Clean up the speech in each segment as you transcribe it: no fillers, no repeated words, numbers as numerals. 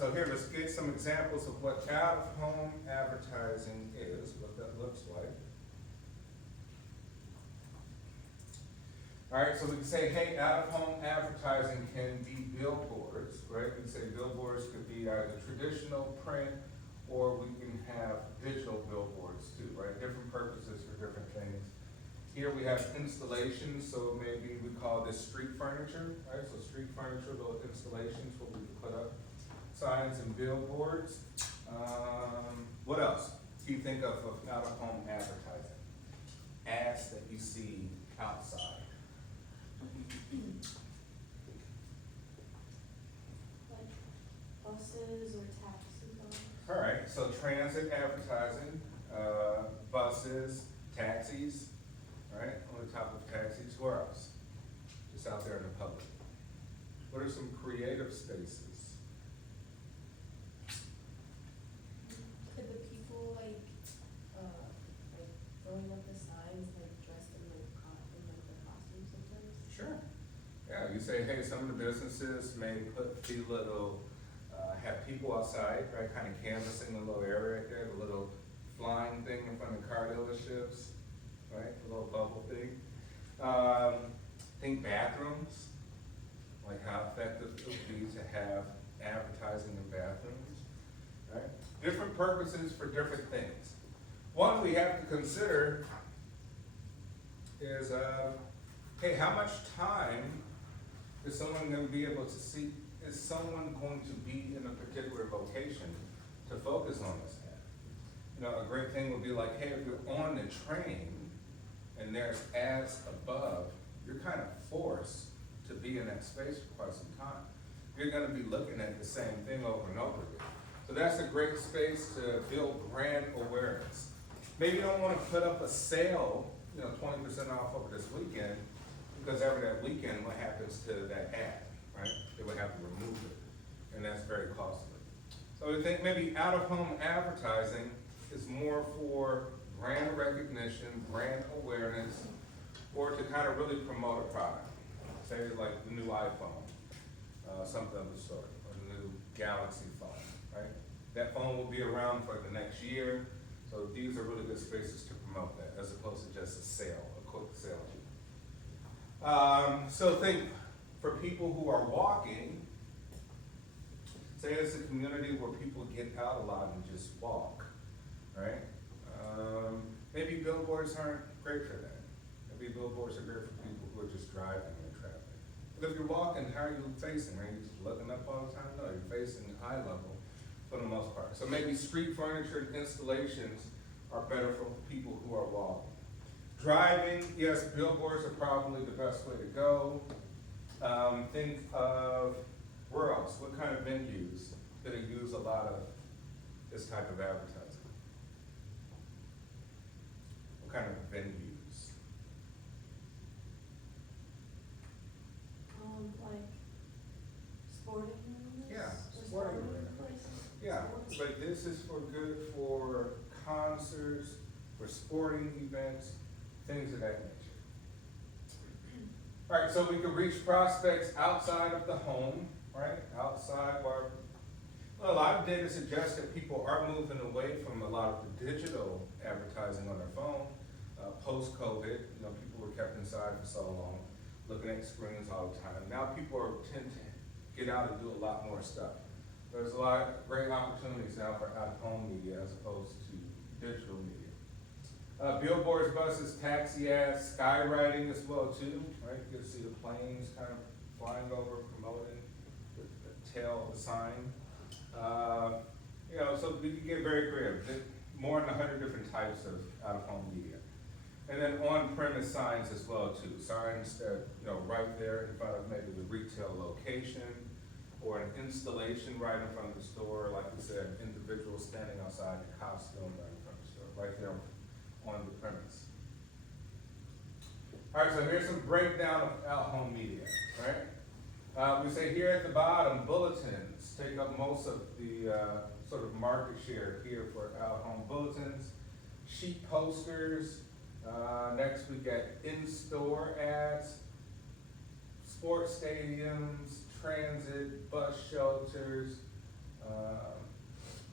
So here, let's get some examples of what out-of-home advertising is, what that looks like. All right, so we can say, hey, out-of-home advertising can be billboards, right? We can say billboards could be either traditional print, or we can have digital billboards too, right? Different purposes for different things. Here we have installations, so maybe we call this street furniture, right? So street furniture, little installations where we can put up signs and billboards. What else do you think of out-of-home advertising? Ads that you see outside. Like buses or taxis. All right, so transit advertising, buses, taxis, right? On the top of taxis, where else? Just out there in the public. What are some creative spaces? Could the people like throwing up the signs like dressed in like the costumes sometimes? Sure. Yeah, you say, hey, some of the businesses may put a few little, have people outside, right, kind of canvassing a little area right there, the little flying thing in front of car dealerships, right, the little bubble thing. Think bathrooms, like how effective it would be to have advertising in bathrooms, right? Different purposes for different things. One we have to consider is, hey, how much time is someone going to be able to see, is someone going to be in a particular location to focus on this ad? You know, a great thing would be like, hey, if you're on the train and there's ads above, you're kind of forced to be in that space for quite some time. You're gonna be looking at the same thing over and over again. So that's a great space to build brand awareness. Maybe you don't wanna put up a sale, 20% off over this weekend, because after that weekend, what happens to that ad, right? They would have to remove it, and that's very costly. So I think maybe out-of-home advertising is more for brand recognition, brand awareness, or to kind of really promote a product. Say like the new iPhone, something of the sort, or the new Galaxy phone, right? That phone will be around for the next year, so these are really good spaces to promote that, as opposed to just a sale, a quick sale. So think, for people who are walking, say it's a community where people get out a lot and just walk, right? Maybe billboards aren't great for that. Maybe billboards are great for people who are just driving in traffic. But if you're walking, how are you facing? Are you just looking up all the time? No, you're facing eye level for the most part. So maybe street furniture and installations are better for people who are walking. Driving, yes, billboards are probably the best way to go. Think of, where else? What kind of venues that use a lot of this type of advertising? What kind of venues? Like sporting arenas? Yeah, Or sporting arena. places? Yeah, Sports? but this is for good for concerts, for sporting events, things of that nature. All right, so we can reach prospects outside of the home, right? Outside where, well, a lot of data suggests that people are moving away from a lot of the digital advertising on their phone. Post-COVID, people were kept inside for so long, looking at screens all the time. Now people tend to get out and do a lot more stuff. There's a lot of great opportunities now for out-of-home media as opposed to digital media. Billboards, buses, taxi ads, skywriting as well too, right? You'll see the planes kind of flying over, promoting the tail of the sign. So we can get very creative. There's more than 100 different types of out-of-home media. And then on-premise signs as well too. Signs that, right there in front of maybe the retail location, or an installation right in front of the store, like we said, individuals standing outside the costume right in front of the store, right there on the premise. All right, so here's some breakdown of out-home media, right? We say here at the bottom, bulletins take up most of the sort of market share here for out-home bulletins. Sheet posters, next we got in-store ads, sports stadiums, transit, bus shelters,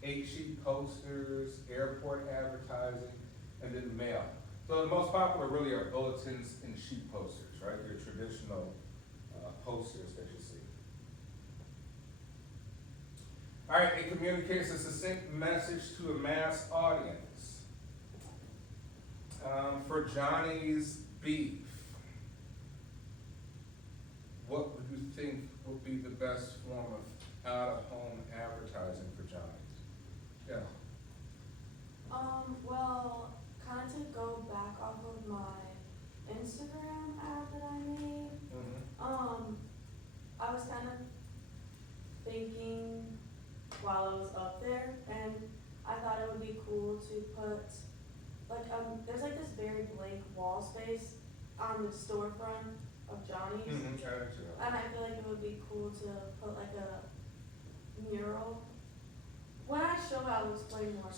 8-sheet posters, airport advertising, and then mail. So the most popular really are bulletins and sheet posters, right? Your traditional posters that you see. All right, it communicates a succinct message to a mass audience. For Johnny's Beef, what would you think would be the best form of out-of-home advertising for Johnny's? Yeah. Well, kind of to go back off of my Instagram ad that I made, I was kind of thinking while I was up there, and I thought it would be cool to put, like, there's like this very blank wall space on the storefront of Johnny's. And I feel like it would be cool to put like a mural. When I show, I'll explain more.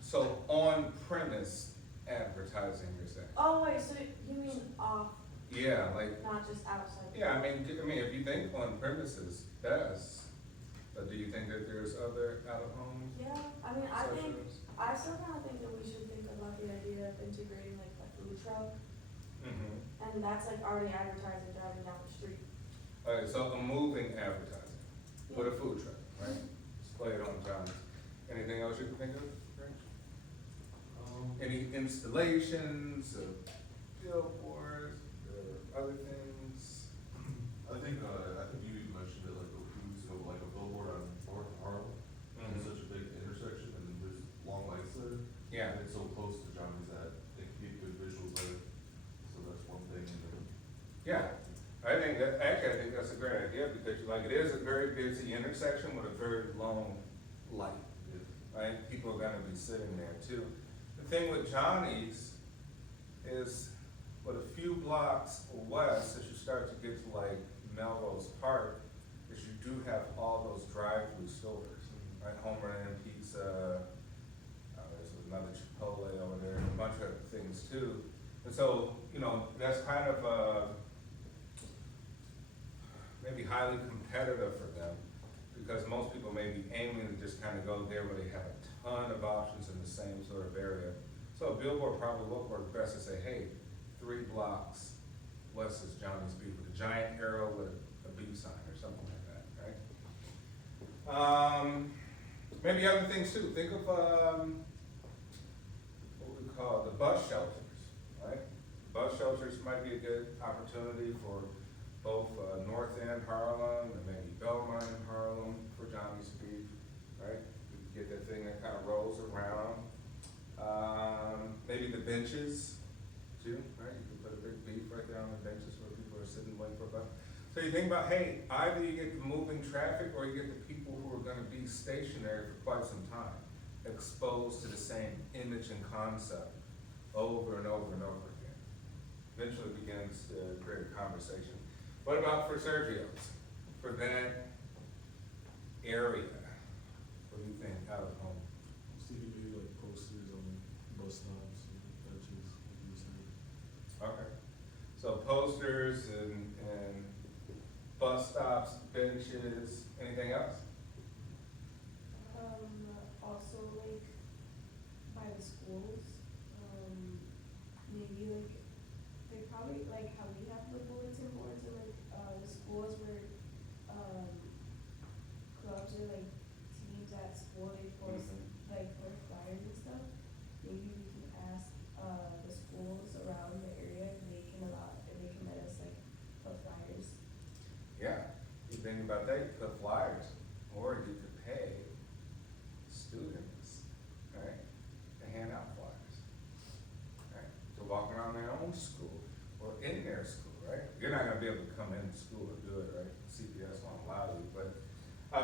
So on premise advertising, you're saying? Oh wait, so you mean off, Yeah, like, not just outside? yeah, I mean, if you think on premises, best, but do you think that there's other out-of-home Yeah, I mean, I think, sections? I still kind of think that we should think about the idea of integrating like a food truck, and that's like already advertising driving down the street. Alright, so a moving advertising with a food truck, right? Display it on Johnny's. Anything else you can think of, Rich? Any installations of billboards or other things? I think you even mentioned it, like the food, so like a billboard on North Harlem, it's such a big intersection and there's long lights there. Yeah. And it's so close to Johnny's that it can get good visuals there, so that's one thing. And then, Yeah, I think that's a great idea, because like, it is a very busy intersection with a very long light, right? People are gonna be sitting there too. The thing with Johnny's is, with a few blocks west, as you start to get to like Melrose Park, is you do have all those drive-through stores, right? Homer and Pizza, there's another Chipotle over there, and a bunch of other things too. And so, that's kind of, maybe highly competitive for them, because most people may be aiming to just kind of go there where they have a ton of options in the same sort of area. So a billboard probably will work best to say, hey, 3 blocks west is Johnny's Beef, with a giant arrow with a beef sign or something like that, right? Maybe other things too. Think of what we call the bus shelters, right? Bus shelters might be a good opportunity for both North End Harlem and maybe Belmont and Harlem for Johnny's Beef, right? You can get that thing that kind of rolls around. Maybe the benches too, right? You can put a big beef right there on the benches where people are sitting waiting for a bus. So you think about, hey, either you get the moving traffic or you get the people who are gonna be stationary for quite some time, exposed to the same image and concept over and over and over again. Eventually begins to create a conversation. What about for Sergio's? For that area, what do you think out of home? So you could do like posters on bus stops and benches, like you were saying. Okay, so posters and bus stops, benches, anything else? Also like by the schools, maybe like, they probably, like how we have the bulletin boards in like, the schools where, clubs or like teams at school, they post like their flyers and stuff. Maybe we can ask, the schools around the area if they can let us like put flyers. Yeah, you think about that, you put flyers, or you could pay students, right, to hand out flyers, right, to walk around their own school, or in their school, right? You're not gonna be able to come into school and do it, right? CPS won't allow you, but,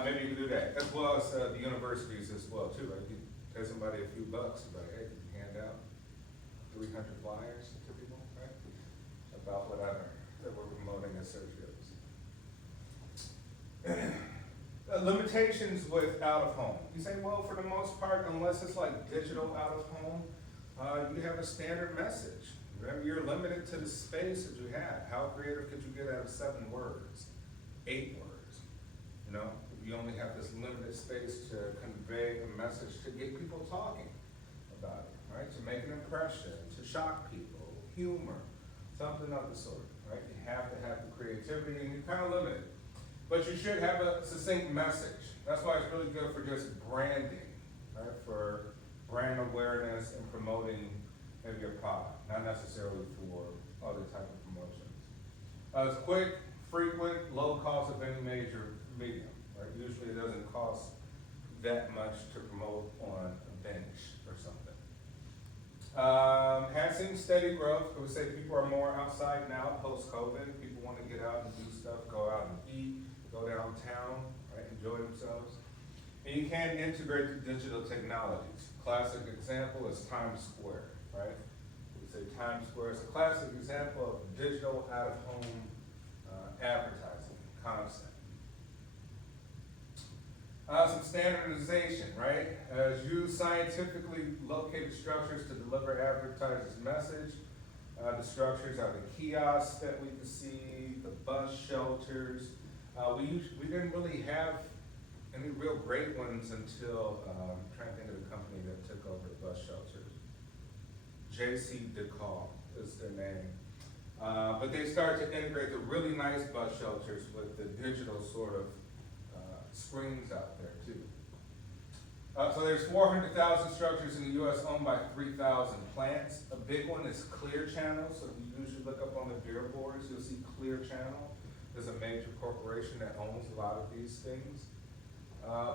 maybe you can do that, as well as, the universities as well too, right? You pay somebody a few bucks, like, hey, can you hand out 300 flyers to people, right? About whatever that we're promoting at Sergio's. Limitations with out of home. You say, well, for the most part, unless it's like digital out of home, you have a standard message. Remember, you're limited to the space that you have. How creative could you get out of 7 words, 8 words? You only have this limited space to convey a message, to get people talking about it, right? To make an impression, to shock people, humor, something of the sort, right? You have to have the creativity and you're kind of limited. But you should have a succinct message. That's why it's really good for just branding, right? For brand awareness and promoting maybe a product, not necessarily for other type of promotions. It's quick, frequent, low cost of any major medium, right? Usually it doesn't cost that much to promote on a bench or something. Has seen steady growth. I would say people are more outside now post-COVID. People want to get out and do stuff, go out and eat, go downtown, right? Enjoy themselves. And you can integrate the digital technologies. Classic example is Times Square, right? We say Times Square is a classic example of digital out-of-home advertising concept. Some standardization, right? Use scientifically located structures to deliver advertisers' message. The structures are the kiosks that we can see, the bus shelters. We didn't really have any real great ones until, I'm trying to think of the company that took over the bus shelters. JC DeCall is their name. But they started to integrate the really nice bus shelters with the digital sort of screens out there too. So there's 400,000 structures in the US owned by 3,000 plants. A big one is Clear Channel. So if you usually look up on the billboards, you'll see Clear Channel. There's a major corporation that owns a lot of these things.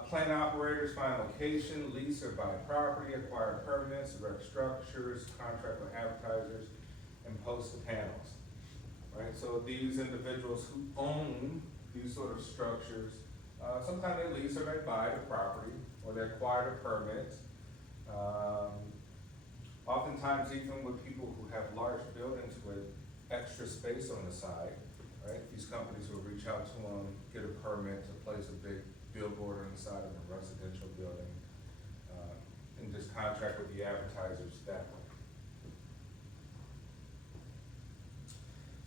Plant operators find location, lease or buy property, acquire permits, erect structures, contract with advertisers, and post the panels, right? So these individuals who own these sort of structures, sometimes they lease or they buy the property, or they acquire the permit. Oftentimes even with people who have large buildings with extra space on the side, right? These companies will reach out to them, get a permit to place a big billboard on the side of a residential building, and just contract with the advertisers that way.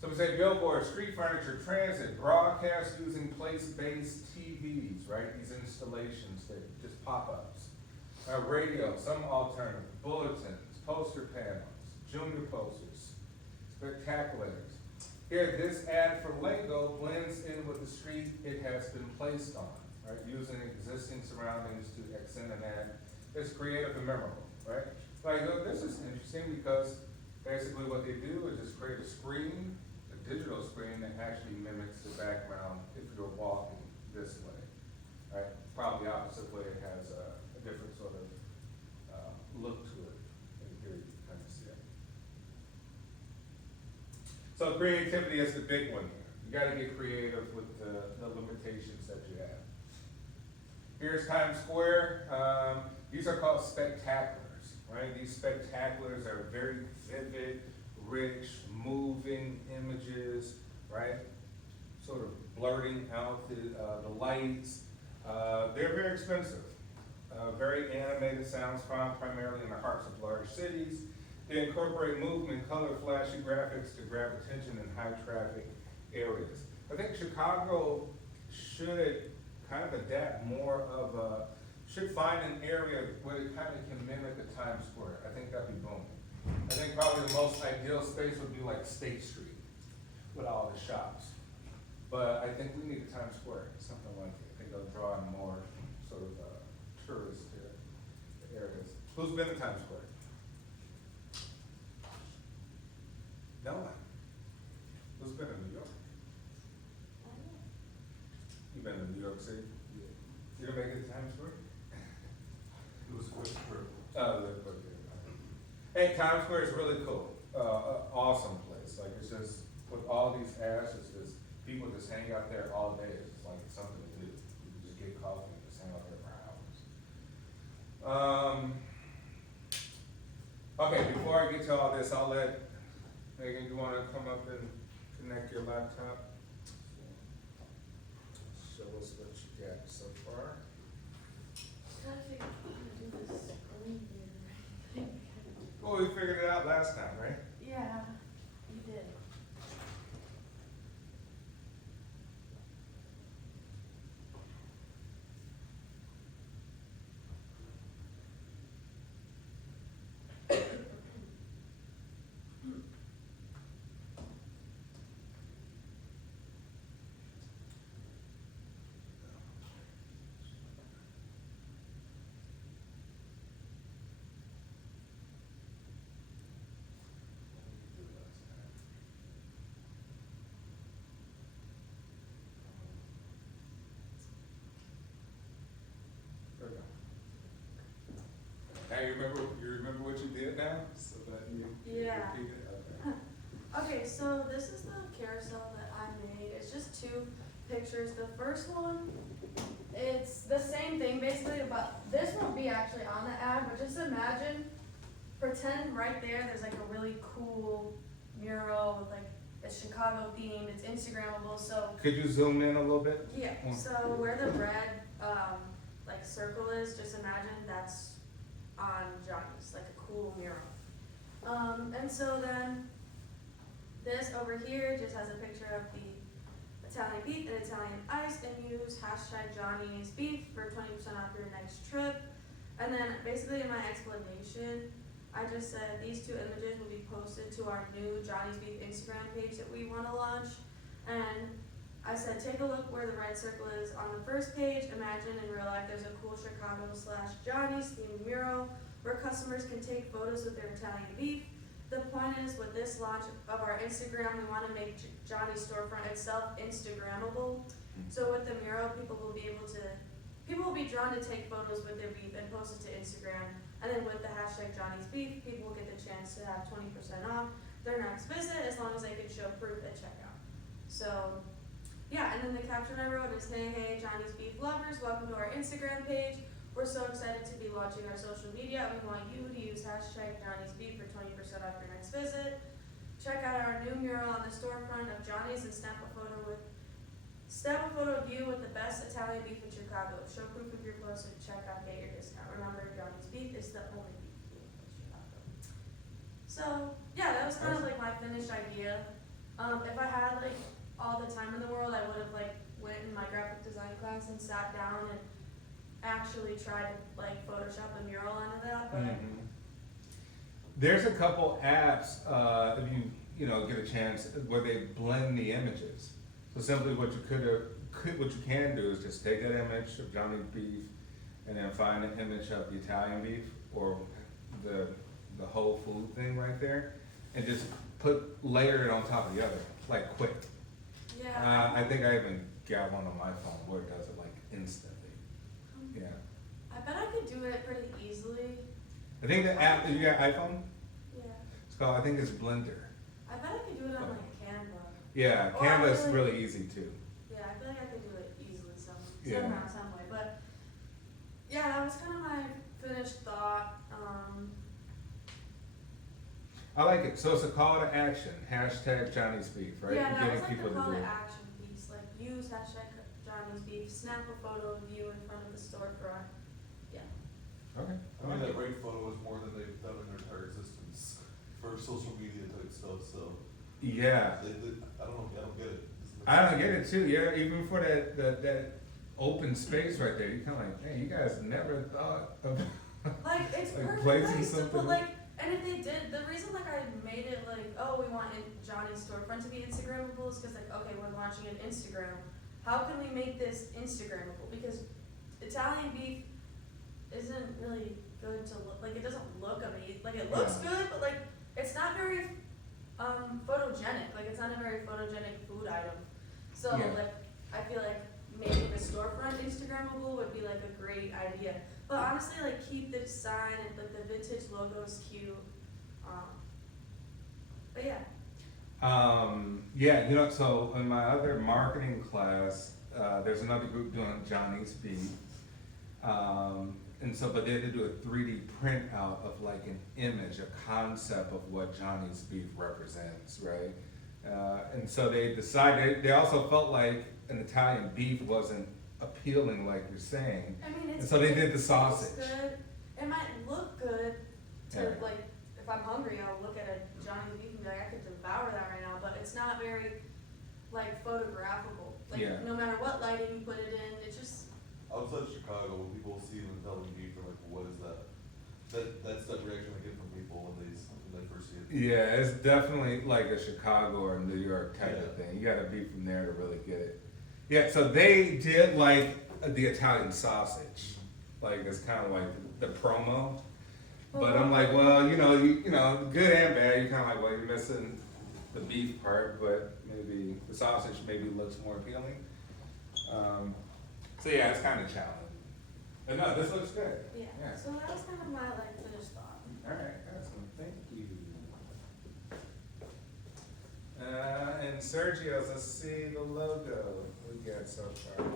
So we say billboards, street furniture, transit, broadcast using place-based TVs, right? These installations that just pop-ups. Radio, some alternative, bulletins, poster panels, junior posters, spectaculars. Here, this ad for Lego blends in with the street it has been placed on, right? Using existing surroundings to accent an ad. It's creative and memorable, right? Like, look, this is interesting because basically what they do is just create a screen, a digital screen that actually mimics the background if you're walking this way, right? Probably opposite way, it has a different sort of look to it. And here you kind of see it. So creativity is the big one here. You gotta get creative with the limitations that you have. Here's Times Square. These are called spectaculars, right? These spectaculars are very vivid, rich, moving images, right? Sort of blurting out the lights. They're very expensive. Very animated sounds found primarily in the hearts of large cities. They incorporate movement, color, flashy graphics to grab attention in high traffic areas. I think Chicago should kind of adapt more of a, should find an area where it kind of can mimic a Times Square. I think that'd be booming. I think probably the most ideal space would be like State Street with all the shops. But I think we need a Times Square, something like it. I think they'll draw in more sort of tourist areas. Who's been to Times Square? No one. Who's been in New York? You been to New York City? Yeah. You didn't make it to Times Square? It was quick for, Hey, Times Square is really cool. Awesome place. Like it's just with all these ads, it's just people just hang out there all day. It's just like something to do. You can just get coffee and just hang out there for hours. Okay, before I get to all this, I'll let Megan. You want to come up and connect your laptop? Show us what you got so far. Trying to figure out how to do this screen here. Well, we figured it out last time, right? Yeah, you did. Hey, you remember what you did now? So that you Yeah. repeat it? Okay. Okay, so this is the carousel that I made. It's just two pictures. The first one, it's the same thing basically, but this won't be actually on the ad, but just imagine, pretend right there's like a really cool mural with like, it's Chicago themed, it's Instagrammable, so Could you zoom in a little bit? yeah, so where the red, like circle is, just imagine that's on Johnny's, like a cool mural. And so then, this over here just has a picture of the Italian beef and Italian ice, and use hashtag Johnny's beef for 20% off your next trip. And then basically in my explanation, I just said these two images will be posted to our new Johnny's Beef Instagram page that we want to launch. And I said, take a look where the red circle is on the first page. Imagine in real life there's a cool Chicago/Johnny's themed mural where customers can take photos with their Italian beef. The point is, with this launch of our Instagram, we want to make Johnny's storefront itself Instagrammable. So with the mural, people will be drawn to take photos with their beef and post it to Instagram. And then with the hashtag Johnny's Beef, people will get the chance to have 20% off their next visit as long as they can show proof at checkout. So, yeah, and then the caption I wrote is, hey, Johnny's Beef lovers, welcome to our Instagram page. We're so excited to be launching our social media, and we want you to use hashtag Johnny's Beef for 20% off your next visit. Check out our new mural on the storefront of Johnny's and snap a photo of you with the best Italian beef in Chicago. Show proof of your post at checkout, get your discount. Remember, Johnny's Beef is the only beef in Chicago. So, yeah, that was kind of like my finished idea. If I had like all the time in the world, I would have like went in my graphic design class and sat down and actually tried to like Photoshop a mural onto that, but There's a couple apps, if you get a chance, where they blend the images. So simply what you can do is just take that image of Johnny's beef and then find an image of the Italian beef or the whole food thing right there and just layer it on top of the other, like quick. yeah. I think I even got one on my phone where it does it like instantly. Yeah. I bet I could do it pretty easily. I think the app, you got iPhone? Yeah. It's called, I think it's Blender. I bet I could do it on like Canva. Yeah, Or Canva's really- really easy too. Yeah, I feel like I could do it easily Yeah. somehow, some way. But yeah, that was kind of my finished thought. I like it. So it's a call to action. Hashtag Johnny's Beef, right? Yeah, that Getting was like people the to call do to it. action piece. Like use hashtag Johnny's Beef, snap a photo of you in front of the storefront. Yeah. Okay. I mean, that rate photo was more than they've done in their entire existence for social media type stuff, so. Yeah. I don't get it. I don't get it too. Yeah, even for that open space right there, you're kind of like, hey, you guys never thought of. Like it's Like perfect placing place to something- put like, and if they did, the reason like I made it like, oh, we want Johnny's storefront to be Instagrammable is because like, okay, we're launching an Instagram. How can we make this Instagrammable? Because Italian beef isn't really good to look, like it doesn't look amazing, like it looks Yeah. good, but like it's not very photogenic, like it's not a very photogenic food item. So Yeah. like, I feel like making the storefront Instagrammable would be like a great idea. But honestly, like keep the design and like the vintage logo is cute. But yeah. Yeah, so in my other marketing class, there's another group doing Johnny's Beef. And so, but they had to do a 3D print out of like an image, a concept of what Johnny's Beef represents, right? And so they decided, they also felt like an Italian beef wasn't appealing like you're saying. I mean, it's. And so they did the it tastes sausage. good. It might look good to Yeah. like, if I'm hungry, I'll look at a Johnny's beef and be like, I could devour that right now, but it's not very like photographable. Like Yeah. no matter what lighting you put it in, it just, Outside Chicago, when people see an Italian beef, they're like, what is that? That's that reaction I get from people when they first see it. Yeah, it's definitely like a Chicago or New York type of Yeah. thing. You gotta be from there to really get it. Yeah, so they did like the Italian sausage. Like it's kind of like the promo. But I'm like, well, you know, good and bad. You're kind of like, well, you're missing the beef part, but maybe the sausage maybe looks more appealing. So yeah, it's kind of challenging. And no, this looks good. Yeah, Yeah. so that was kind of my like finished thought. All right, excellent, thank you. And Sergio's, let's see the logo we got so far.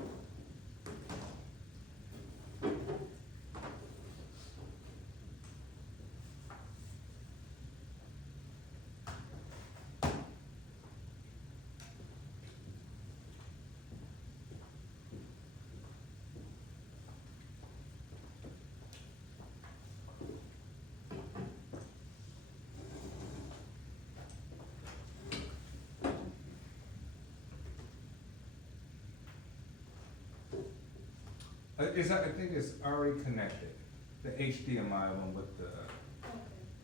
I think it's already connected, the HDMI one with the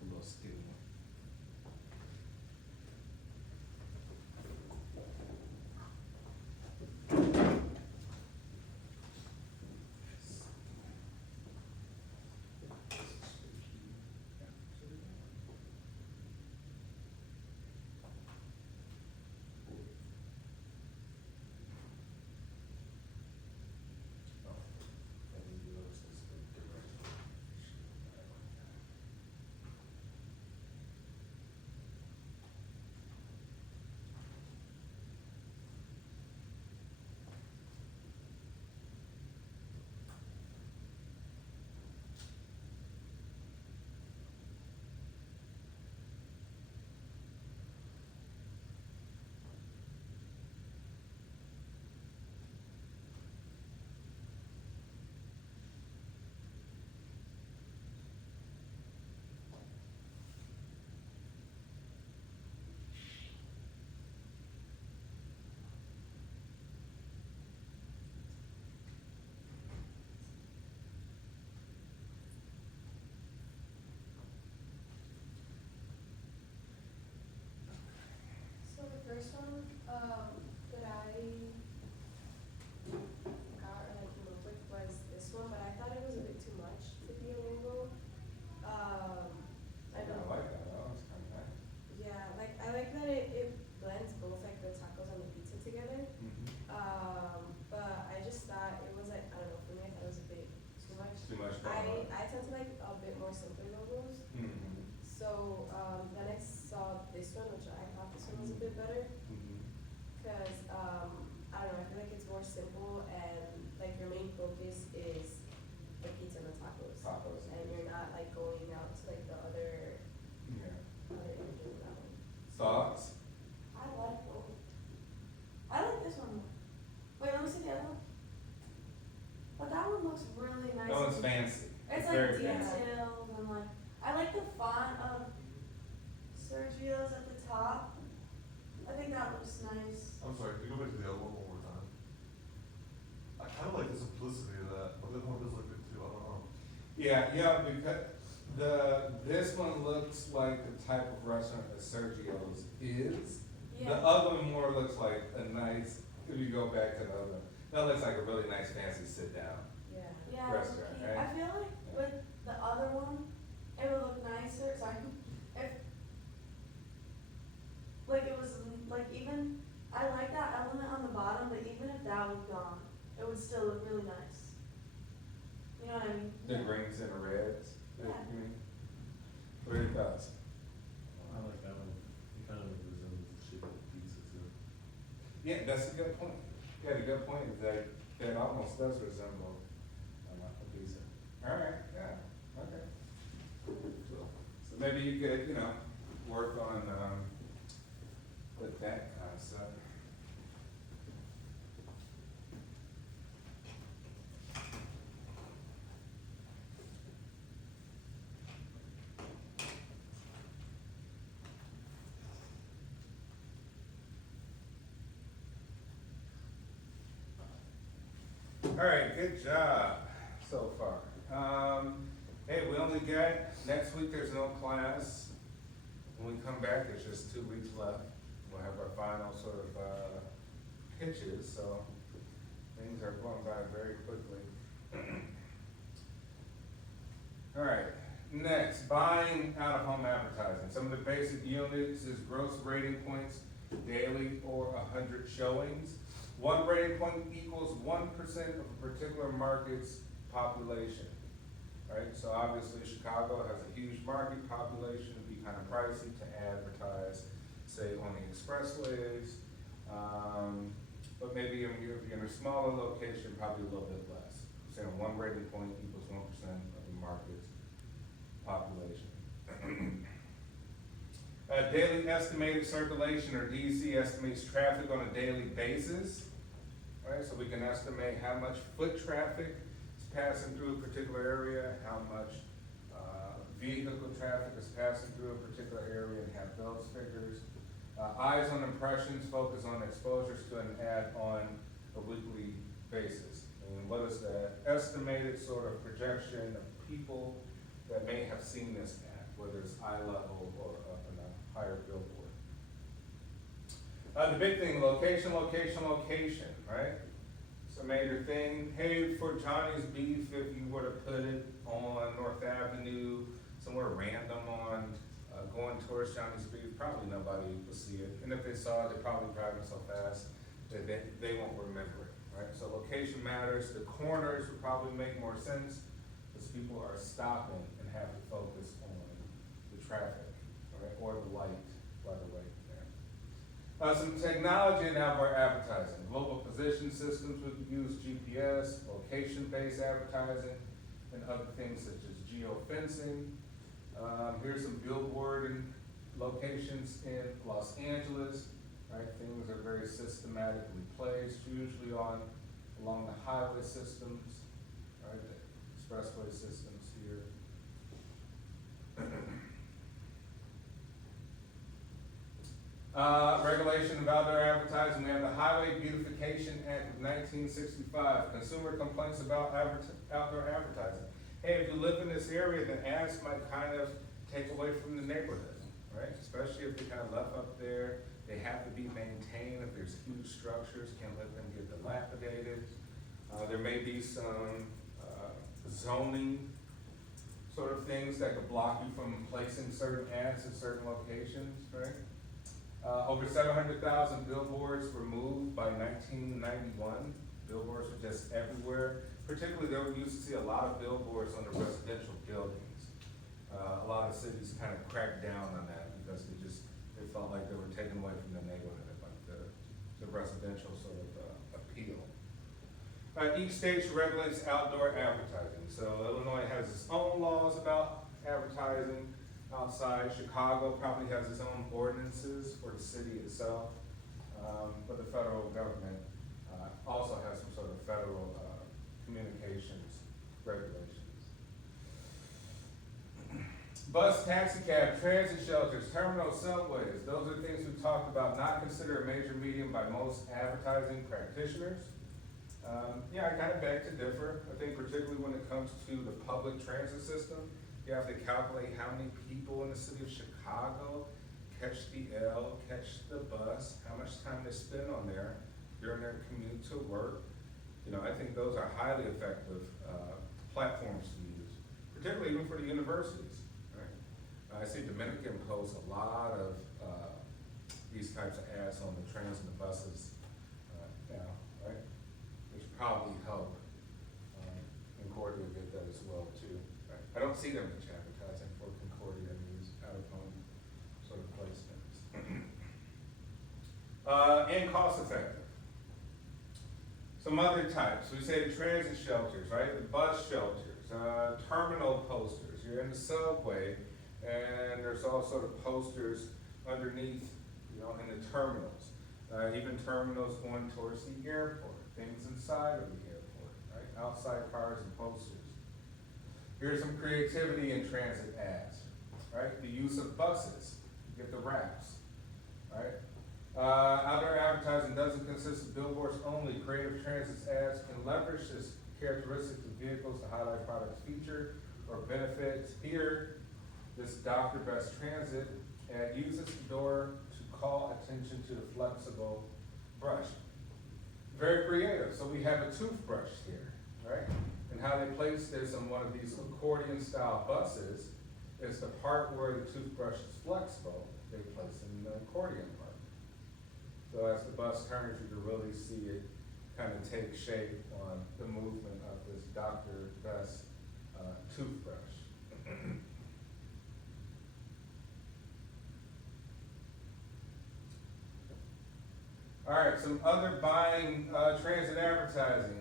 little skinny one. So the first one, that I got or like came up with was this one, but I thought it was a bit too much to be a logo. I I don't. like that, that was kind of nice. Yeah, like I like that it blends both like the tacos and the pizza together. But I just thought it was like, I don't know, for me I thought it was a bit too much. Too much going on. I tend to like a bit more simpler logos. So, then I saw this one, which I thought this one was a bit better, cause, I don't know, I feel like it's more simple and like your main focus is the pizza and the tacos. Tacos. And you're not like going out to like the other Yeah. images of that one. Thoughts? I like both. I like this one more. Wait, let me see the other one. But that one looks really nice. No, it's fancy. It's very like fancy. detailed and like, I like the font of Sergio's at the top. I think that looks nice. I'm sorry, can you go back to the other one more time? I kinda like the simplicity of that, but the other one does look good too, I don't know. Yeah, because this one looks like the type of restaurant that Sergio's is. The Yeah. other one more looks like a nice, if you go back to the other, that looks like a really nice fancy sit down. Yeah. Yeah, Restaurant, low-key. right? I feel like with the other one, it would look nicer, sorry, if, like it was, like even, I like that element on the bottom, but even if that was gone, it would still look really nice. You know what I mean? The greens and the reds. Yeah. You mean? What are your thoughts? I like that one. It kind of resembles the shape of the pizza too. Yeah, that's a good point. Yeah, the good point is that it almost does resemble a pizza. All right, yeah, okay. So maybe you could, work on, with that concept. All right, good job so far. Hey, we only got, next week there's no class. When we come back, there's just 2 weeks left. We'll have our final sort of, pitches, so things are going by very quickly. All right, next, buying out-of-home advertising. Some of the basic units is gross rating points daily or 100 showings. 1 rating point equals 1% of a particular market's population, right? So obviously Chicago has a huge market population, it'd be kind of pricey to advertise, say, on the expressways. But maybe if you're in a smaller location, probably a little bit less. Say one rating point equals 1% of the market's population. Daily estimated circulation, or DEC, estimates traffic on a daily basis, right? So we can estimate how much foot traffic is passing through a particular area, how much vehicle traffic is passing through a particular area, and have those figures. Eyes on impressions focus on exposures to an ad on a weekly basis. And what is that estimated sort of projection of people that may have seen this ad, whether it's eye level or up in a higher billboard. The big thing, location, right? It's a major thing. Hey, for Johnny's Beef, if you were to put it on North Avenue, somewhere random on going towards Johnny's Beef, probably nobody will see it. And if they saw it, they're probably driving so fast that they won't remember it, right? So location matters. The corners would probably make more sense because people are stopping and have to focus on the traffic, right? Or the light, by the way. There. Some technology in outdoor advertising. Global position systems would use GPS, location-based advertising, and other things such as geofencing. Here's some billboard and locations in Los Angeles, right? Things are very systematically placed, usually along the highway systems, right? The expressway systems here. Regulation of outdoor advertising. We have the Highway Beautification Act of 1965. Consumer complaints about outdoor advertising. Hey, if you live in this area, then ads might kind of take away from the neighborhood, right? Especially if they kind of left up there, they have to be maintained. If there's huge structures, can't let them get dilapidated. There may be some zoning sort of things that could block you from placing certain ads in certain locations, right? Over 700,000 billboards were moved by 1991. Billboards were just everywhere. Particularly, we used to see a lot of billboards on the residential buildings. A lot of cities kind of cracked down on that because they felt like they were taken away from the neighborhood, like the residential sort of appeal. Each state regulates outdoor advertising. So Illinois has its own laws about advertising outside. Chicago probably has its own ordinances for the city itself. But the federal government also has some sort of federal communications regulations. Bus, taxi cab, transit shelters, terminals, subways, those are things we talked about, not considered a major medium by most advertising practitioners. I kind of beg to differ. I think particularly when it comes to the public transit system, you have to calculate how many people in the city of Chicago catch the L, catch the bus, how much time they spend on there during their commute to work. I think those are highly effective platforms to use, particularly even for the universities, right? I see Dominican post a lot of these types of ads on the trains and the buses now, right? Which probably help Concordia get that as well too. Right? I don't see them much advertising for Concordia in these out-of-home sort of placements. And cost effective. Some other types, we say the transit shelters, right? The bus shelters, terminal posters. You're in the subway, and there's all sort of posters underneath, in the terminals. Even terminals going towards the airport, things inside of the airport, right? Outside cars and posters. Here's some creativity in transit ads, right? The use of buses, you get the wraps, right? Outdoor advertising doesn't consist of billboards only. Creative transit ads can leverage this characteristics of vehicles to highlight products' feature or benefits. Here, this Dr. Best Transit ad uses the door to call attention to the flexible brush. Very creative. So we have a toothbrush here, right? And how they place this on one of these accordion-style buses is the part where the toothbrush is flexible, they place in the accordion part. So as the bus turns, you can really see it kind of take shape on the movement of this Dr. Best toothbrush. All right, some other buying, transit advertising,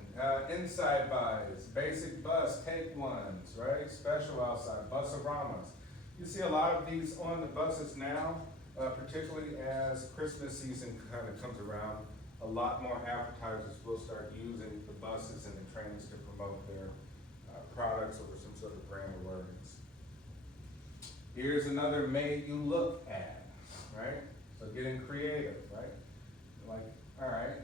inside buys, basic bus, take ones, right? Special outside, bus-a-ramas. You see a lot of these on the buses now, particularly as Christmas season kind of comes around. A lot more advertisers will start using the buses and the trains to promote their products or some sort of brand awareness. Here's another made you look ad, right? So getting creative, right? Like, all right,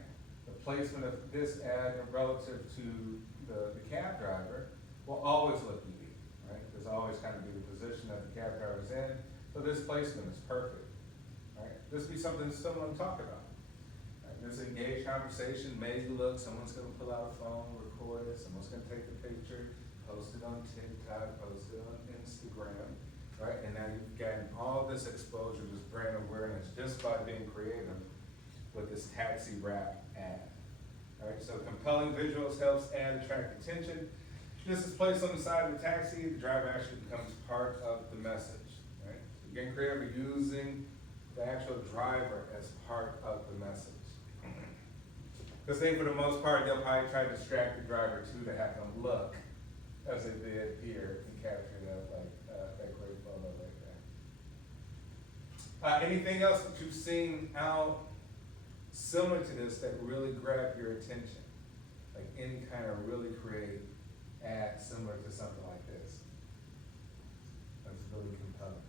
the placement of this ad relative to the cab driver will always look unique, right? There's always kind of be the position that the cab driver's in, so this placement is perfect, right? This would be something someone talk about. Right? This engaged conversation made you look, someone's gonna pull out a phone, record it, someone's gonna take the picture, post it on TikTok, post it on Instagram, right? And now you've gotten all this exposure, this brand awareness, just by being creative with this taxi wrap ad. Right, so compelling visuals helps ad attract attention. This is placed on the side of the taxi, the driver actually becomes part of the message, right? Getting creative, using the actual driver as part of the message. Because they, for the most part, they'll probably try to distract the driver too, to have them look as they did here and capture that great photo right there. Anything else that you've seen out similar to this that really grab your attention? Like any kind of really creative ad similar to something like this? That's really compelling.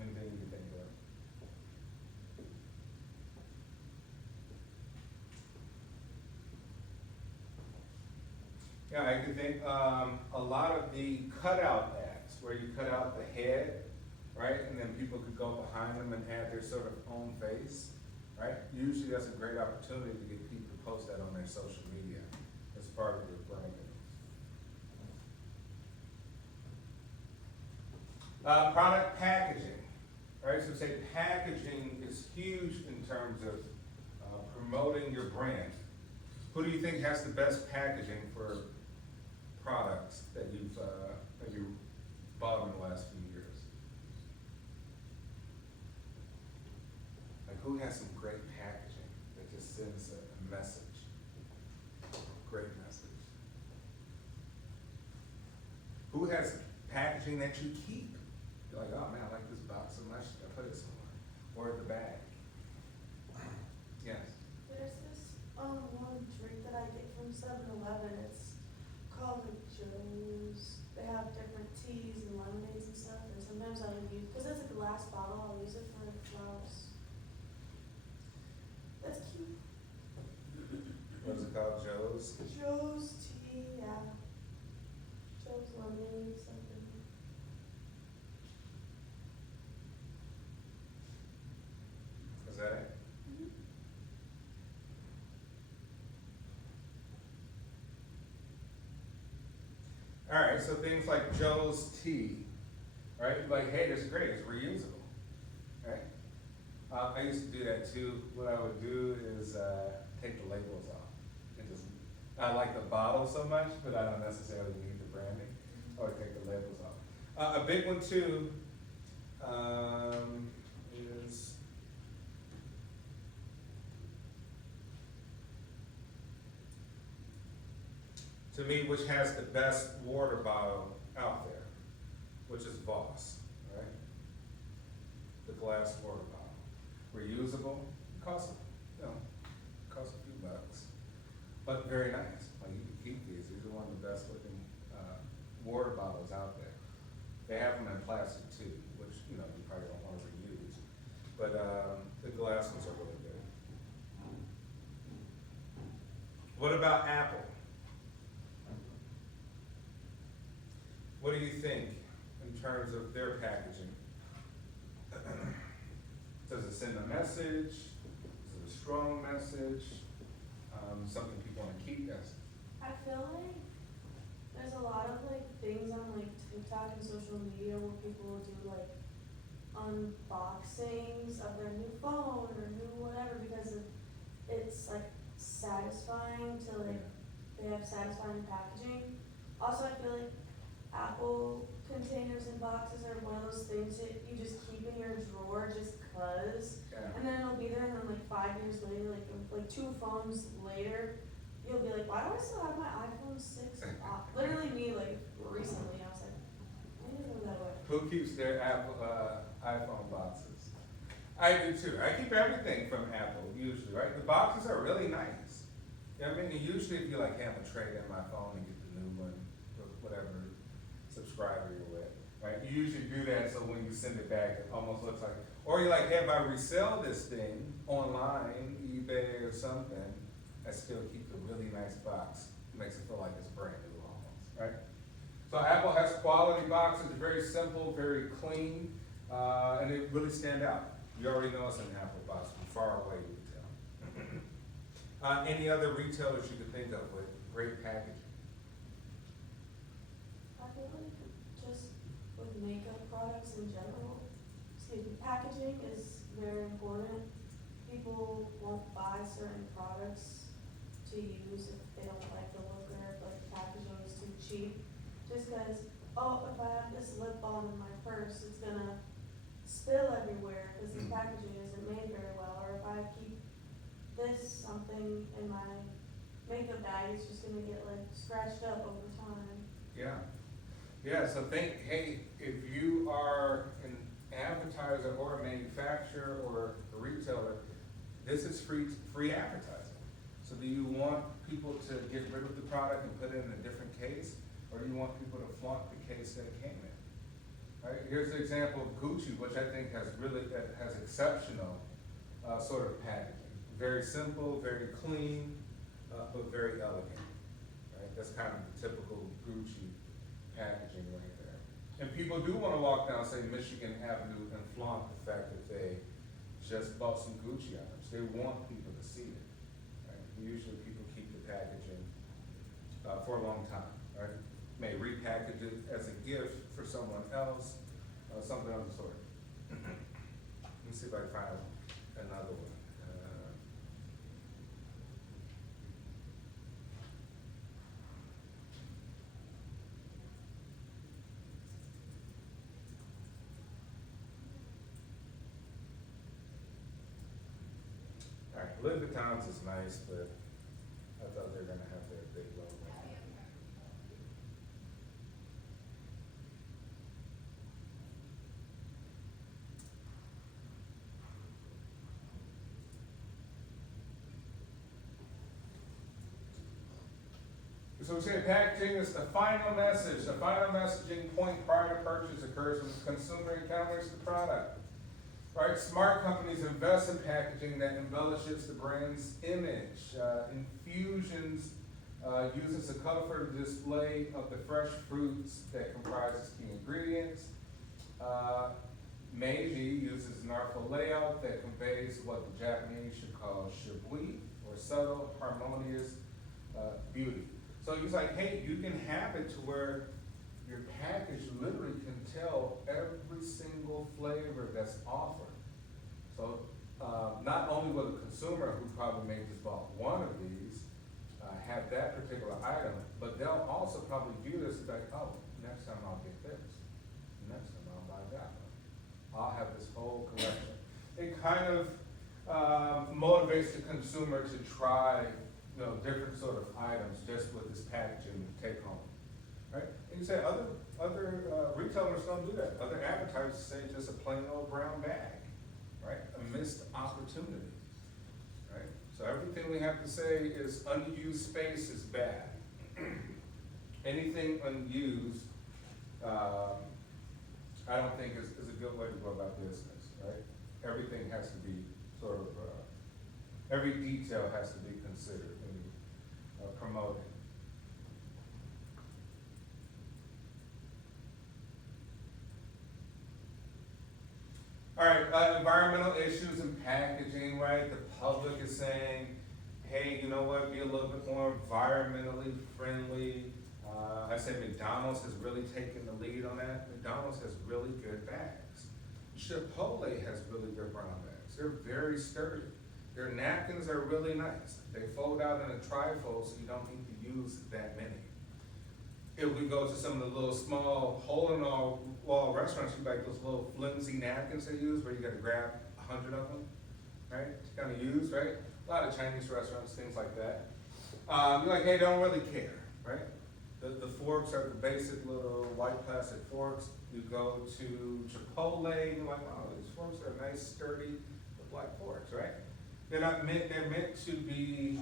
Anything you can think of? Yeah, I can think, a lot of the cutout ads where you cut out the head, right? And then people could go behind them and add their sort of own face, right? Usually that's a great opportunity to get people to post that on their social media as part of their branding. Product packaging, right? So say packaging is huge in terms of promoting your brand. Who do you think has the best packaging for products that you've bought in the last few years? Like who has some great packaging that just sends a message? Great message. Who has packaging that you keep? You're like, oh man, I like this box so much, I put it somewhere. Or the bag. Yes. There's this, one drink that I get from 7-Eleven, it's called the Joe's. They have different teas and lemonades and stuff, and sometimes I'll use, cause it's a glass bottle, I'll use it for flowers. That's cute. What is it called, Joe's? Joe's tea, yeah. Joe's lemonade, something. Is that it? All right, so things like Joe's tea, right? Like, hey, this is great, it's reusable, right? I used to do that too. What I would do is take the labels off. And just, I like the bottle so much, but I don't necessarily need the branding, or take the labels off. A big one too is to me, which has the best water bottle out there, which is Voss, right? The glass water bottle. Reusable, costs a few bucks, but very nice. Like you can keep these. These are one of the best looking water bottles out there. They have them in plastic too, which you probably don't want to reuse. But the glass ones are really good. What about Apple? What do you think in terms of their packaging? Does it send a message? Is it a strong message? Something people want to keep? Yes. I feel like there's a lot of things on TikTok and social media where people will do unboxings of their new phone or new whatever because it's satisfying to like, they have satisfying packaging. Also, I feel like Apple containers and boxes are one of those things that you just keep in your drawer just cause. Yeah. And then it'll be there and then like 5 years later, like 2 phones later, you'll be like, why do I still have my iPhone 6? Literally me, like, recently, I was like, I didn't know that way. Who keeps their Apple, iPhone boxes? I do too. I keep everything from Apple usually, right? The boxes are really nice. You know what I mean? Usually if you like, hey, I'm gonna trade in my phone and get the new one, or whatever subscriber you're with, right? You usually do that so when you send it back, it almost looks like, or you're like, hey, if I resell this thing online, eBay or something, I still keep the really nice box. Makes it feel like it's brand new almost, right? So Apple has quality boxes, very simple, very clean, and they really stand out. You already know it's an Apple box, from far away you can tell. Any other retailers you could think of with great packaging? I feel like just with makeup products in general, packaging is very important. People won't buy certain products to use if they don't like the look or if like the packaging is too cheap. Just cause, oh, if I have this lip balm in my purse, it's gonna spill everywhere because the packaging isn't made very well. Or if I keep this something in my makeup bag, it's just gonna get like scratched up over time. Yeah. Yeah, so think, hey, if you are an advertiser or a manufacturer or a retailer, this is free advertising. So do you want people to get rid of the product and put it in a different case? Or do you want people to flaunt the case that it came in? Right? Here's an example of Gucci, which I think has exceptional sort of packaging. Very simple, very clean, but very elegant. Right? That's kind of the typical Gucci packaging right there. And people do want to walk down, say, Michigan Avenue and flaunt the fact that they just bought some Gucci items. They want people to see it. Right? Usually people keep the packaging for a long time, right? May repackage it as a gift for someone else, something of the sort. Let me see if I can find another one. All right, Louis Vuitton's is nice, but I thought they were gonna have their big logo. So we say packaging is the final message. The final messaging point prior to purchase occurs when the consumer encounters the product. Right? Smart companies invest in packaging that embellishes the brand's image. Infusions uses a colorful display of the fresh fruits that comprises key ingredients. Meiji uses an artful layout that conveys what the Japanese should call shibui, or subtle, harmonious beauty. So he's like, hey, you can have it to where your package literally can tell every single flavor that's offered. So not only will the consumer who probably may just bought one of these have that particular item, but they'll also probably view this as like, oh, next time I'll get this. Next time I'll buy that one. I'll have this whole collection. It kind of motivates the consumer to try, you know, different sort of items just with this packaging to take home, right? And you say other retailers don't do that. Other advertisers say just a plain old brown bag, right? A missed opportunity, right? So everything we have to say is unused space is bad. Anything unused, I don't think is a good way to go about business, right? Everything has to be sort of, every detail has to be considered when promoting. All right, environmental issues and packaging, right? The public is saying, hey, you know what, be a little bit more environmentally friendly. I say McDonald's has really taken the lead on that. McDonald's has really good bags. Chipotle has really good brown bags. They're very sturdy. Their napkins are really nice. They fold out in a trifold, so you don't need to use that many. If we go to some of the little small hole-in-the-wall restaurants, you like those little flimsy napkins they use where you gotta grab 100 of them, right? To kind of use, right? A lot of Chinese restaurants, things like that. You're like, hey, don't really care, right? The forks are the basic little white plastic forks. You go to Chipotle, and you're like, wow, these forks are nice, sturdy, black forks, right? They're meant to be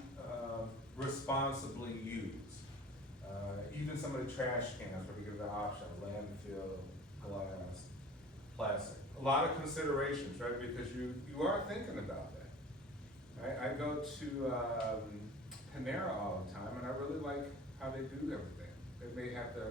responsibly used. Even some of the trash cans where we give the option, landfill, glass, plastic. A lot of considerations, right? Because you are thinking about that, right? I go to Panera all the time, and I really like how they do everything. They have the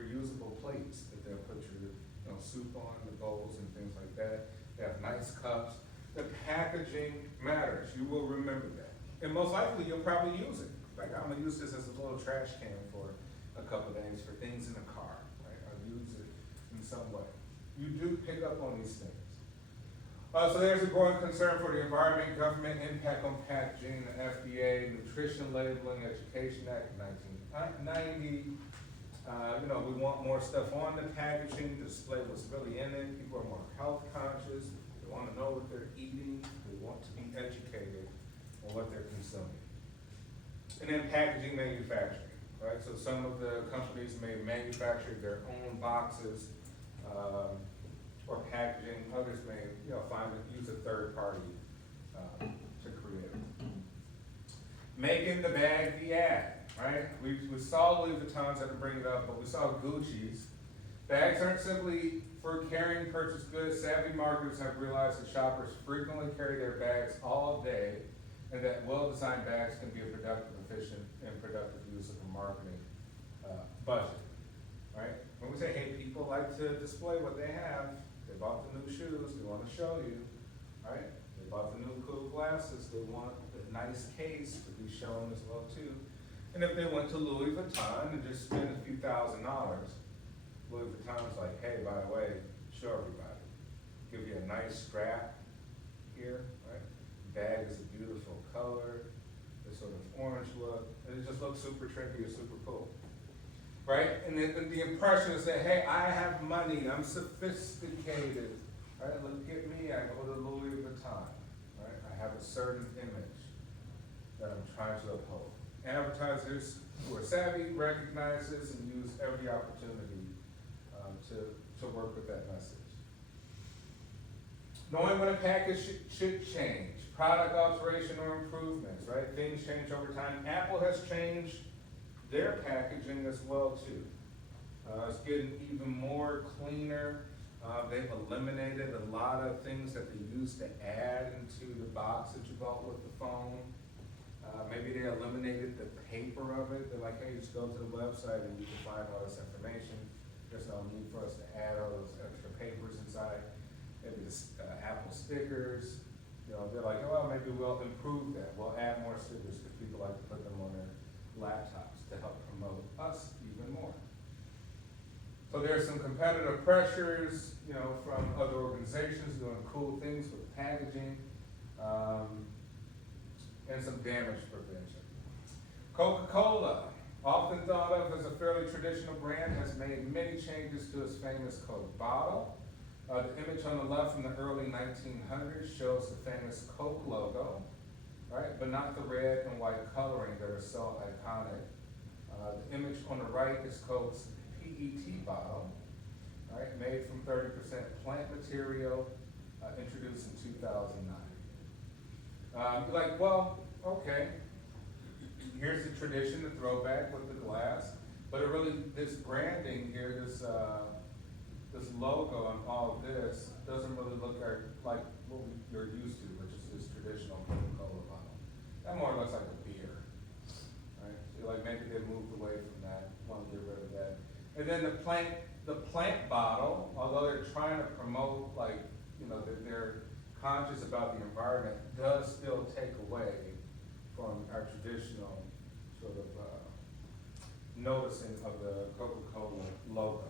reusable plates that they'll put your soup on, the bowls and things like that. They have nice cups. The packaging matters. You will remember that. And most likely, you'll probably use it. Like, I'm gonna use this as a little trash can for a couple of days for things in the car, right? I'll use it in some way. You do pick up on these things. So there's a growing concern for the environment, government impact on packaging, the FDA, Nutrition Labeling Education Act of 1990. We want more stuff on the packaging, display what's really in it. People are more health conscious. They want to know what they're eating. They want to be educated on what they're consuming. And then packaging manufacturing, right? So some of the companies may manufacture their own boxes or packaging. Others may, use a third party to create it. Making the bag the ad, right? We saw Louis Vuittons, I didn't bring it up, but we saw Gucci's. Bags aren't simply for carrying purchased goods. Savvy marketers have realized that shoppers frequently carry their bags all day, and that well-designed bags can be a productive, efficient, and productive use of a marketing budget, right? When we say, hey, people like to display what they have, they bought the new shoes, they want to show you, right? They bought the new cool glasses, they want the nice case to be shown as well too. And if they went to Louis Vuitton and just spent a few $1,000s, Louis Vuitton's like, hey, by the way, show everybody. Give you a nice strap here, right? Bag is a beautiful color, this sort of orange look, and it just looks super trendy or super cool, right? And the impression is that, hey, I have money, I'm sophisticated, right? Look at me, I go to Louis Vuitton, right? I have a certain image that I'm trying to uphold. Advertisers who are savvy recognize this and use every opportunity to work with that message. Knowing when a package should change, product alteration or improvements, right? Things change over time. Apple has changed their packaging as well too. It's getting even more cleaner. They've eliminated a lot of things that they used to add into the box that you bought with the phone. Maybe they eliminated the paper of it. They're like, hey, just go to the website and you can find all this information. There's no need for us to add all those extra papers inside. Maybe the Apple stickers. They're like, oh, well, maybe we'll improve that. We'll add more stickers because people like to put them on their laptops to help promote us even more. So there's some competitive pressures, from other organizations doing cool things with packaging, and some damage prevention. Coca-Cola, often thought of as a fairly traditional brand, has made many changes to its famous Coke bottle. The image on the left from the early 1900s shows the famous Coke logo, right? But not the red and white coloring that are so iconic. The image on the right is Coke's PET bottle, right? Made from 30% plant material, introduced in 2009. You're like, well, okay, here's the tradition, the throwback with the glass, but it really, this branding here, this logo and all of this doesn't really look like what you're used to, which is this traditional Coca-Cola bottle. That more looks like a beer, right? So you're like, maybe they moved away from that, want to get rid of that. And then the plant bottle, although they're trying to promote that they're conscious about the environment, does still take away from our traditional sort of noticing of the Coca-Cola logo.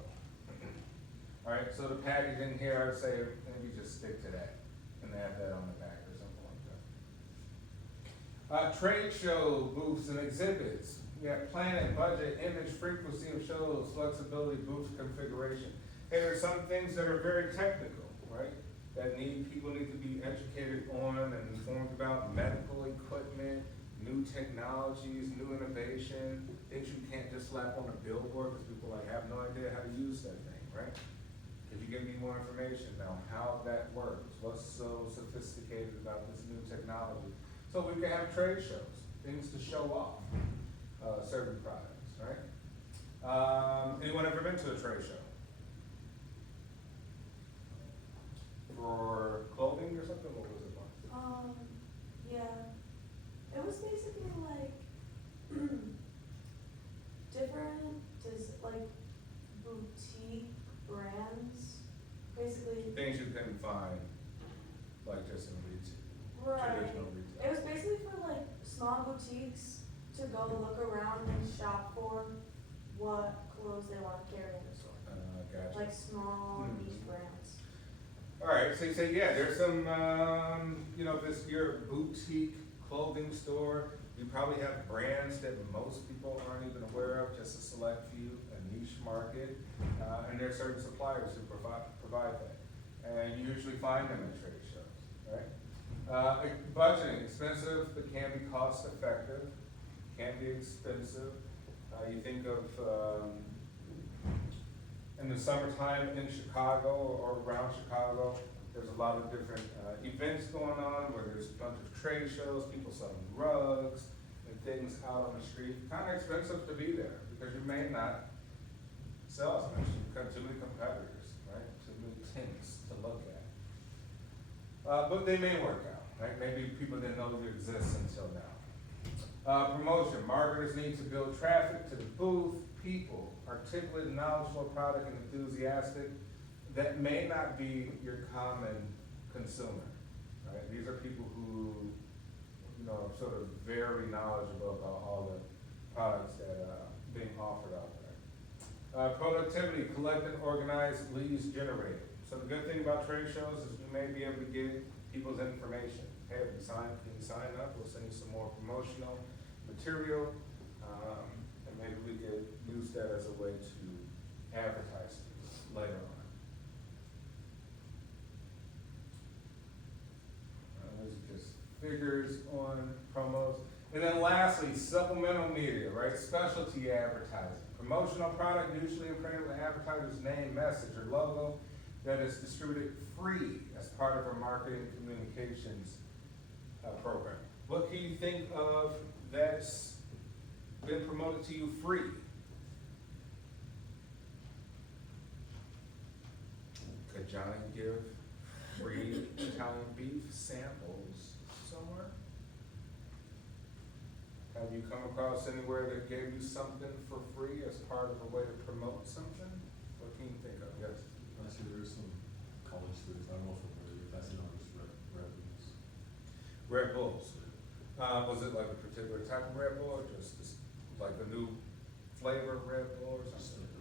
All right, so the packaging here, I would say maybe just stick to that and add that on the back or something like that. Trade show booths and exhibits. You have planning, budget, image, frequency of shows, flexibility, booth configuration. And there's some things that are very technical, right? That people need to be educated on and informed about medical equipment, new technologies, new innovation, things you can't just slap on a billboard because people like have no idea how to use that thing, right? Could you give me more information now, how that works? What's so sophisticated about this new technology? So we can have trade shows, things to show off, certain products, right? Anyone ever been to a trade show? For clothing or something, what was it like? Yeah, it was basically like different, like boutique brands, basically. Things you couldn't find, like just in retail, Right. traditional It retail. was basically for like small boutiques to go look around and shop for what clothes they want to carry in the store. Gotcha. Like small Hmm. niche brands. All right, so you say, yeah, there's some, this your boutique clothing store, you probably have brands that most people aren't even aware of, just a select few, a niche market, and there are certain suppliers who provide that. And you usually find them at trade shows, right? Budgeting, expensive, but can be cost effective, can be expensive. You think of, in the summertime in Chicago or around Chicago, there's a lot of different events going on where there's a bunch of trade shows, people selling rugs and things out on the street. Kind of expensive to be there because you may not sell as much. You've got too many competitors, right? Too many things to look at. But they may work out, right? Maybe people didn't know you exist until now. Promotion, marketers need to build traffic to the booth. People, articulate, knowledgeable, product, and enthusiastic, that may not be your common consumer, right? These are people who, are sort of very knowledgeable about all the products that are being offered out there. Productivity, collect and organize leads generated. So the good thing about trade shows is you may be able to get people's information. Hey, can you sign up? We'll send you some more promotional material. And maybe we could use that as a way to advertise things later on. Those are just figures on promos. And then lastly, supplemental media, right? Specialty advertising. Promotional product usually imprinted with advertiser's name, message, or logo that is distributed free as part of our marketing communications program. What can you think of that's been promoted to you free? Could Johnny give free Italian beef samples somewhere? Have you come across anywhere that gave you something for free as part of a way to promote something? What can you think of? Yes. Last year there was some college students, I don't know if I'm really passing on this Red Bulls. Red Bulls. Was it like a particular type of Red Bull or just like a new flavor of Red Bull or Just something? like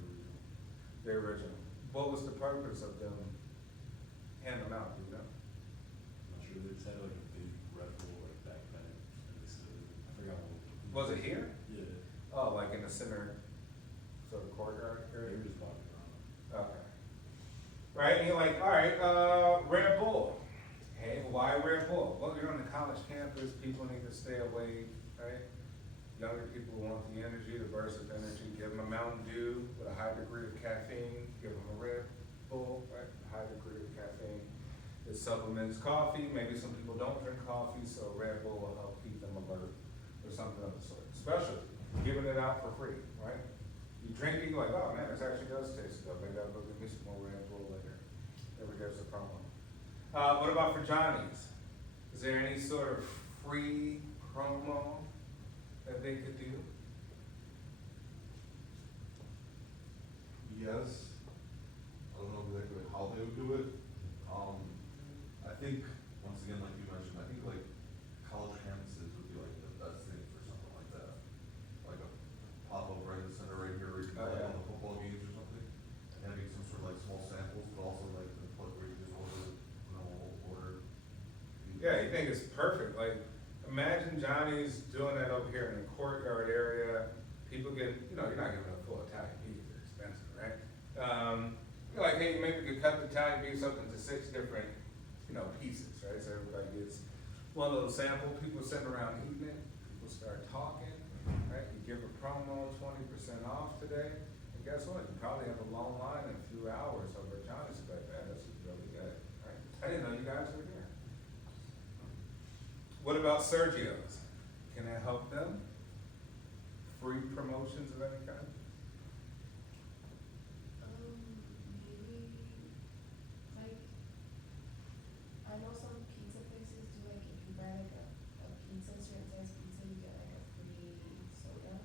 the original. The original. What was the purpose of them handing them out, do you know? I'm not sure, they just had like a big Red Bull like backpack, and they said, I forgot what. Was it here? Yeah, Oh, like in the center sort of courtyard they area? were just walking around. Okay. Right, and you're like, all right, Red Bull. Hey, why Red Bull? Well, you're on the college campus, people need to stay awake, right? Younger people want the energy, the burst of energy. Give them a Mountain Dew with a high degree of caffeine. Give them a Red Bull, right? A high degree of caffeine. It supplements coffee. Maybe some people don't drink coffee, so Red Bull will help keep them alert or something of the sort. Specialty, giving it out for free, right? You drink it, you're like, oh man, this actually does taste good. Maybe I'll go get me some more Red Bull later. There's a promo. What about for Johnny's? Is there any sort of free promo that they could do? Yes. I don't know exactly how they would do it. I think, once again, like you mentioned, I think like college campuses would be like the best thing for something like that. Like a pop-up right in the center right here, where you can Oh, play yeah. on the football games or something. And having some sort of like small samples, but also like the plug where you just order, order. Yeah, you think it's perfect. Like, imagine Johnny's doing that over here in the courtyard area. People get, you know, you're not giving a full Italian beef, they're expensive, right? You're like, hey, maybe we could cut the Italian beef up into 6 different, you know, pieces, right? So everybody gets one little sample. People sitting around eating it. People start talking, right? You give a promo, 20% off today. And guess what? You probably have a long line in a few hours over at Johnny's. Like, man, this is really good, right? I didn't know you guys were here. What about Sergio's? Can I help them? Free promotions of any kind? Maybe, like, I know some pizza places do like, if you buy like a pizza, certain size pizza, you get like a free soda.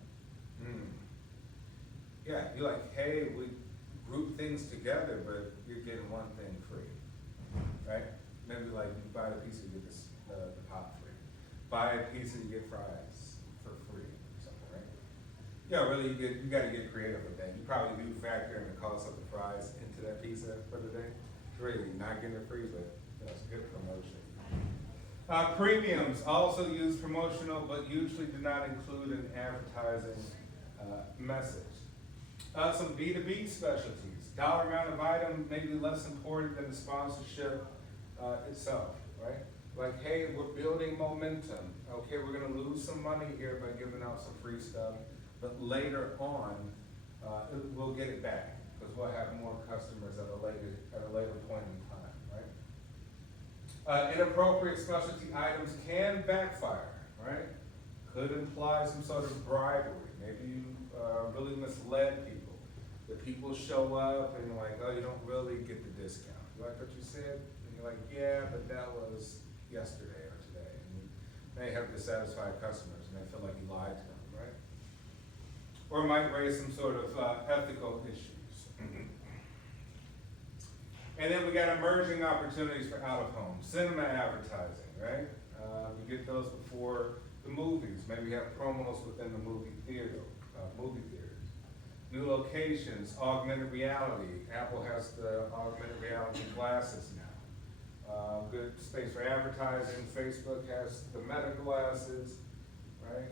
Yeah, you're like, hey, we group things together, but you're getting one thing free, right? Maybe like you buy a pizza, you get this, the pop free. Buy a pizza, you get fries for free or something, right? Yeah, really, you gotta get creative with that. You probably do factor in the cost of the fries into that pizza for the day. Really, not getting it free, but that's good promotion. Premiums also use promotional, but usually do not include an advertising message. Some B2B specialties. Dollar amount of item may be less important than the sponsorship itself, right? Like, hey, we're building momentum. Okay, we're gonna lose some money here by giving out some free stuff, but later on, we'll get it back because we'll have more customers at a later point in time, right? Inappropriate specialty items can backfire, right? Could imply some sort of bribery. Maybe you really misled people. The people show up and like, oh, you don't really get the discount. You like what you said? And you're like, yeah, but that was yesterday or today. And you may have dissatisfied customers and they feel like you lied to them, right? Or it might raise some sort of ethical issues. And then we got emerging opportunities for out-of-home. Cinema advertising, right? We get those before the movies. Maybe we have promos within the movie theaters. New locations, augmented reality. Apple has the augmented reality glasses now. Good space for advertising. Facebook has the Meta glasses, right?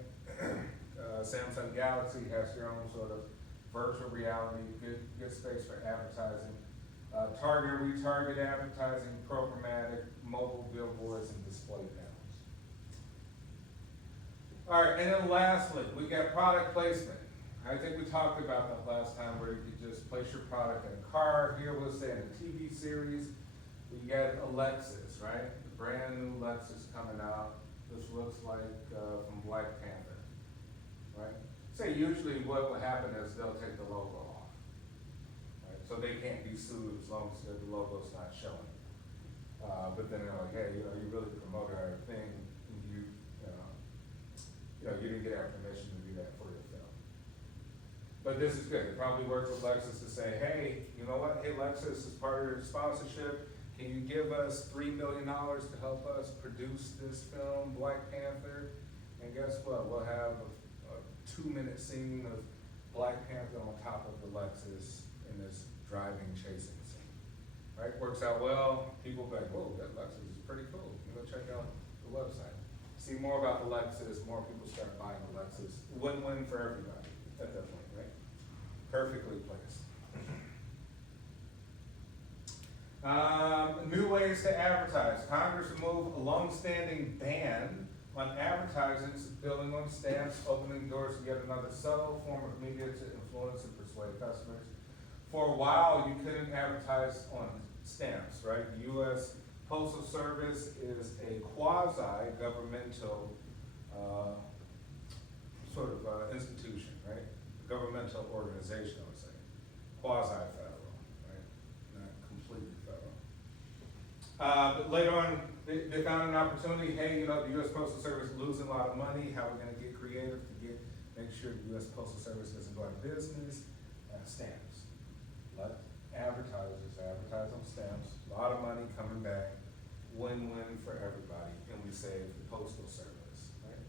Samsung Galaxy has your own sort of virtual reality. Good space for advertising. Target and retarget advertising, programmatic, mobile billboards, and display panels. All right, and then lastly, we got product placement. I think we talked about that last time where you could just place your product in a car. Here we'll say in a TV series, we got a Lexus, right? The brand new Lexus coming out. This looks like from Black Panther, right? Say usually what will happen is they'll take the logo off, right? So they can't be sued as long as the logo's not showing. But then they're like, hey, you know, you really promoted our thing, and you didn't get our permission to do that for your film. But this is good. It probably works with Lexus to say, hey, you know what? Hey, Lexus, as part of your sponsorship, can you give us $3 million to help us produce this film, Black Panther? And guess what? We'll have a 2-minute scene of Black Panther on top of the Lexus in this driving, chasing scene. Right? Works out well. People be like, whoa, that Lexus is pretty cool. You go check out the website. See more about the Lexus, more people start buying the Lexus. Win-win for everybody at that point, right? Perfectly placed. New ways to advertise. Congress removed a long-standing ban on advertising, building on stamps, opening doors to yet another subtle form of media to influence and persuade customers. For a while, you couldn't advertise on stamps, right? The U.S. Postal Service is a quasi-governmental institution, right? Governmental organization, I would say. Quasi-federal, right? Not completely federal. But later on, they found an opportunity. Hey, you know, the U.S. Postal Service is losing a lot of money. How are we going to get creative to make sure the U.S. Postal Service doesn't go out of business? Stamps. Let advertisers advertise on stamps. A lot of money coming back. Win-win for everybody, and we save the Postal Service, right?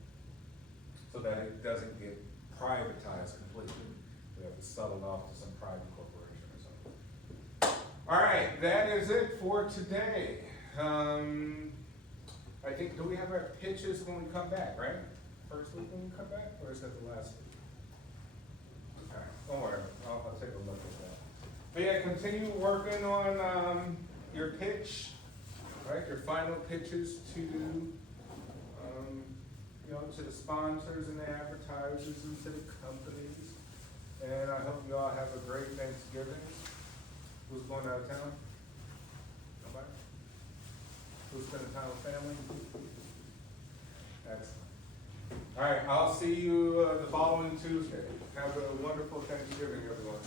So that it doesn't get privatized completely. We have to sell it off to some private corporation or something. All right, that is it for today. I think, do we have our pitches when we come back, right? First week when we come back, or is that the last week? Okay, don't worry, I'll take a look at that. But yeah, continue working on, your pitch, right, your final pitches to, you know, to the sponsors and the advertisers and to the companies. And I hope you all have a great Thanksgiving. Who's going out of town? Nobody? Who's spending time with family? Excellent. All right, I'll see you, the following Tuesday. Have a wonderful Thanksgiving, everyone.